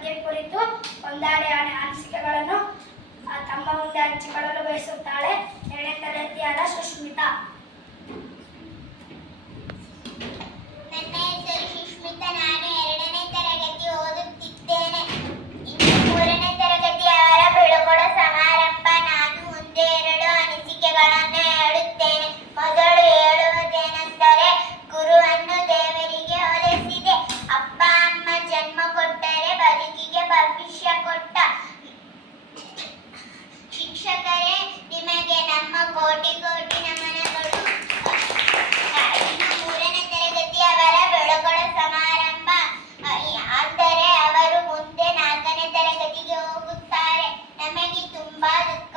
ಬಗ್ಗೆ ಕುರಿತು ಆಣೆ ಅನಿಸಿಕೆಗಳನ್ನು ತಮ್ಮ ಮುಂದೆ ಹಂಚಿಕೊಳ್ಳಲು ಬಯಸುತ್ತಾಳೆ. ಎರಡನೇ ತರಗತಿಯಾದ ಸುಷ್ಮಿತಾ బాగా దుఃఖ